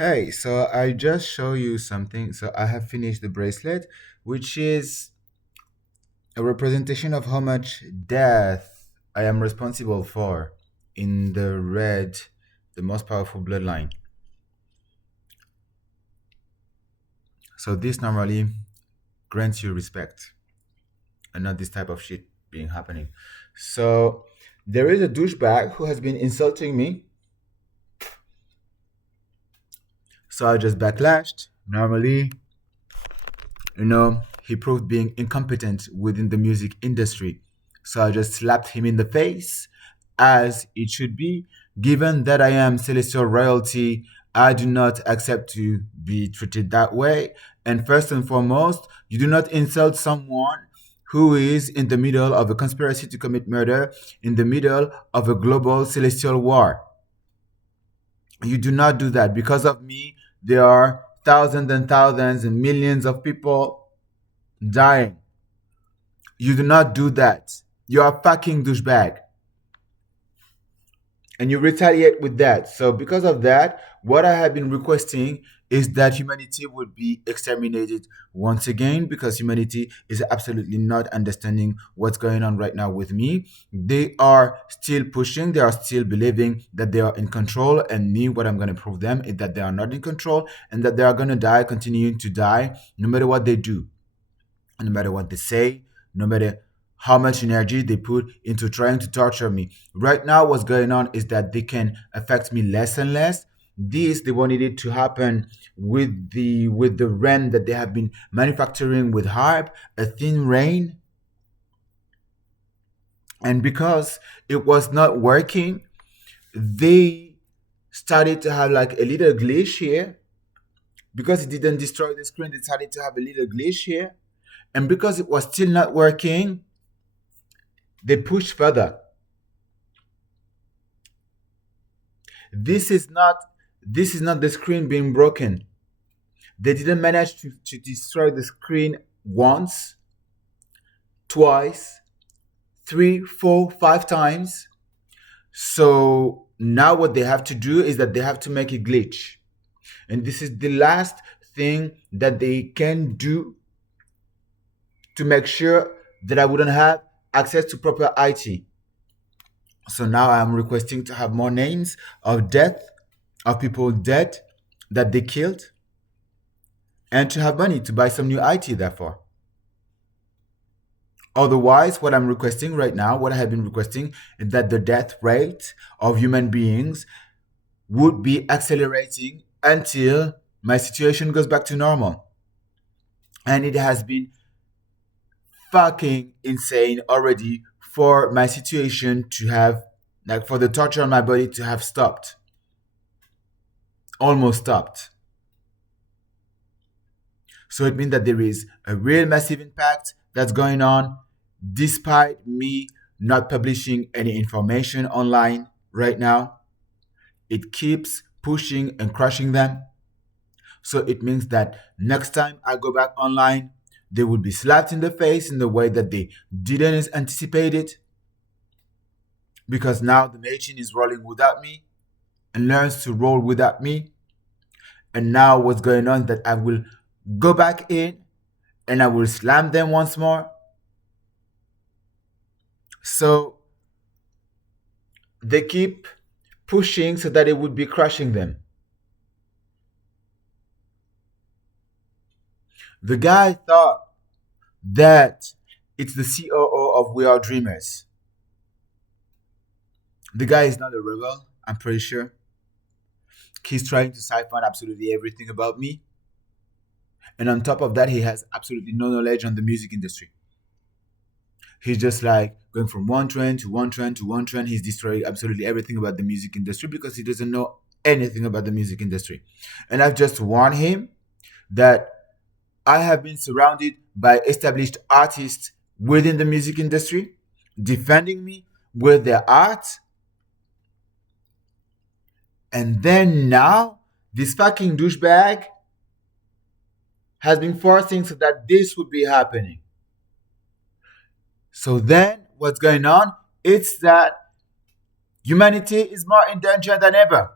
Hey, so I just show you something. So I have finished the bracelet, which is a representation of how much death I am responsible for in the red, the most powerful bloodline. So this normally grants you respect and not this type of shit being happening. So there is a douchebag who has been insulting me. So I just backlashed. Normally, he proved being incompetent within the music industry. So I just slapped him in the face, as it should be. Given that I am celestial royalty, I do not accept to be treated that way. And first and foremost, you do not insult someone who is in the middle of a conspiracy to commit murder, in the middle of a global celestial war. You do not do that. Because of me, there are thousands and thousands and millions of people dying. You do not do that. You are a fucking douchebag. And you retaliate with that. So, because of that, what I have been requesting is that humanity would be exterminated once again because humanity is absolutely not understanding what's going on right now with me. They are still pushing, they are still believing that they are in control. And me, what I'm going to prove them is that they are not in control and that they are going to die, continuing to die, no matter what they do, no matter what they say, no matter how much energy they put into trying to torture me. Right now, what's going on is that they can affect me less and less. This they wanted it to happen with the rain that they have been manufacturing with hype, a thin rain, and because it was not working, they started to have like a little glitch here. Because it didn't destroy the screen, they started to have a little glitch here, and because it was still not working, they pushed further. This is not this is not the screen being broken. They didn't manage to destroy the screen once, twice, three, four, five times. So now what they have to do is that they have to make a glitch. And this is the last thing that they can do to make sure that I wouldn't have access to proper IT. So now I'm requesting to have more names of death, of people dead that they killed, and to have money to buy some new IT, therefore. Otherwise, what I'm requesting right now, what I have been requesting, is that the death rate of human beings would be accelerating until my situation goes back to normal. And it has been fucking insane already for my situation to have, like, for the torture on my body to have stopped. Almost stopped. So it means that there is a real massive impact that's going on despite me not publishing any information online right now. It keeps pushing and crushing them. So it means that next time I go back online, they will be slapped in the face in the way that they didn't anticipate it. Because now the nation is rolling without me and learns to roll without me. And now what's going on is that I will go back in and I will slam them once more. So they keep pushing so that it would be crushing them. The guy thought that it's the COO of We Are Dreamers. The guy is not a rebel, I'm pretty sure. He's trying to siphon absolutely everything about me. And on top of that, he has absolutely no knowledge on the music industry. He's just like going from one trend to one trend to one trend. He's destroying absolutely everything about the music industry because he doesn't know anything about the music industry. And I've just warned him that I have been surrounded by established artists within the music industry defending me with their art. And then now, this fucking douchebag has been forcing so that this would be happening. So then, what's going on? It's that humanity is more in danger than ever.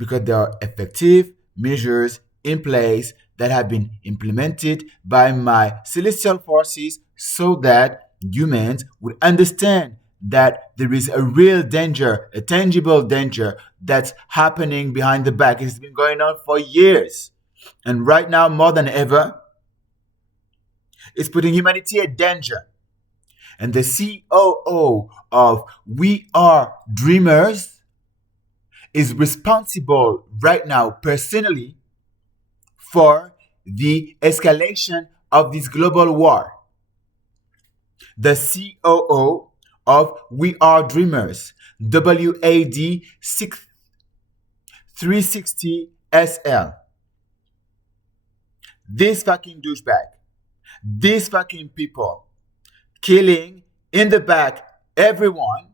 because there are effective measures in place that have been implemented by my celestial forces so that humans would understand that there is a real danger, a tangible danger that's happening behind the back. It's been going on for years. And right now, more than ever, it's putting humanity at danger. And the COO of We Are Dreamers is responsible right now personally for the escalation of this global war. The COO of We Are Dreamers, WAD 360 SL. This fucking douchebag, these fucking people killing in the back everyone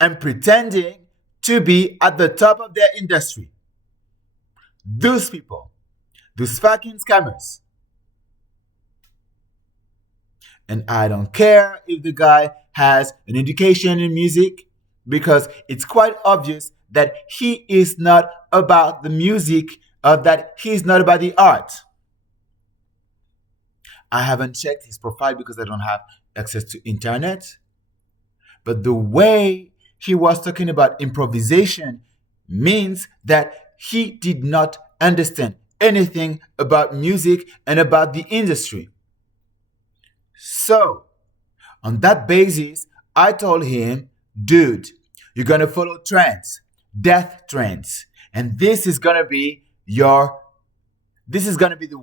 and pretending to be at the top of their industry. Those people, those fucking scammers. And I don't care if the guy has an education in music, because it's quite obvious that he is not about the music, that he's not about the art. I haven't checked his profile because I don't have access to internet. But the way he was talking about improvisation means that he did not understand anything about music and about the industry. So, on that basis, I told him, dude, you're going to follow trends, death trends. And this is going to be the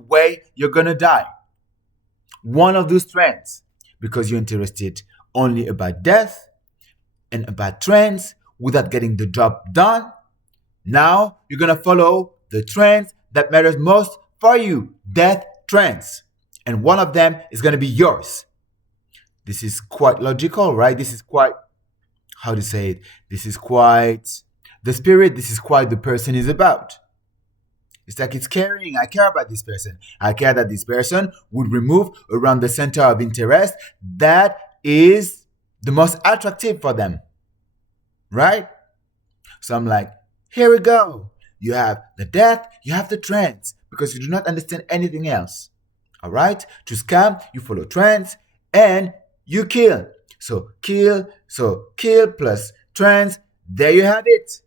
way you're going to die. One of those trends, because you're interested only about death and about trends without getting the job done. Now you're going to follow the trends that matters most for you, death trends. And one of them is going to be yours. This is quite logical, right? This is quite, how to say it? This is quite the spirit. This is quite the person is about. It's like it's caring. I care about this person. I care that this person would remove around the center of interest that is the most attractive for them. Right? So I'm like, here we go. You have the death, you have the trends, because you do not understand anything else. All right? To scam, you follow trends and you kill. So kill plus trends. There you have it.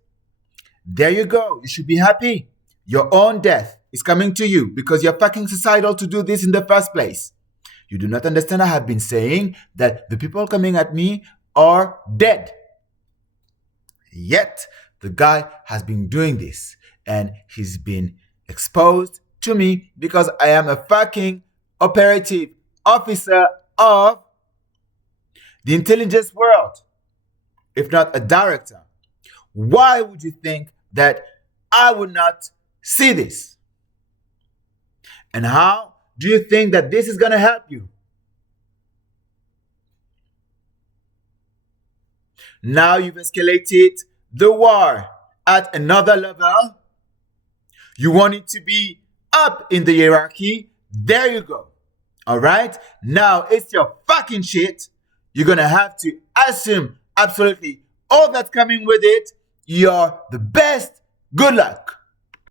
There you go. You should be happy. Your own death is coming to you because you're fucking suicidal to do this in the first place. You do not understand. I have been saying that the people coming at me are dead. Yet, the guy has been doing this and he's been exposed to me because I am a fucking operative officer of the intelligence world, if not a director. Why would you think that I would not see this? And how do you think that this is going to help you? Now you've escalated the war at another level. You want it to be up in the hierarchy. There you go. All right? Now it's your fucking shit. You're going to have to assume absolutely all that's coming with it. You're the best. Good luck.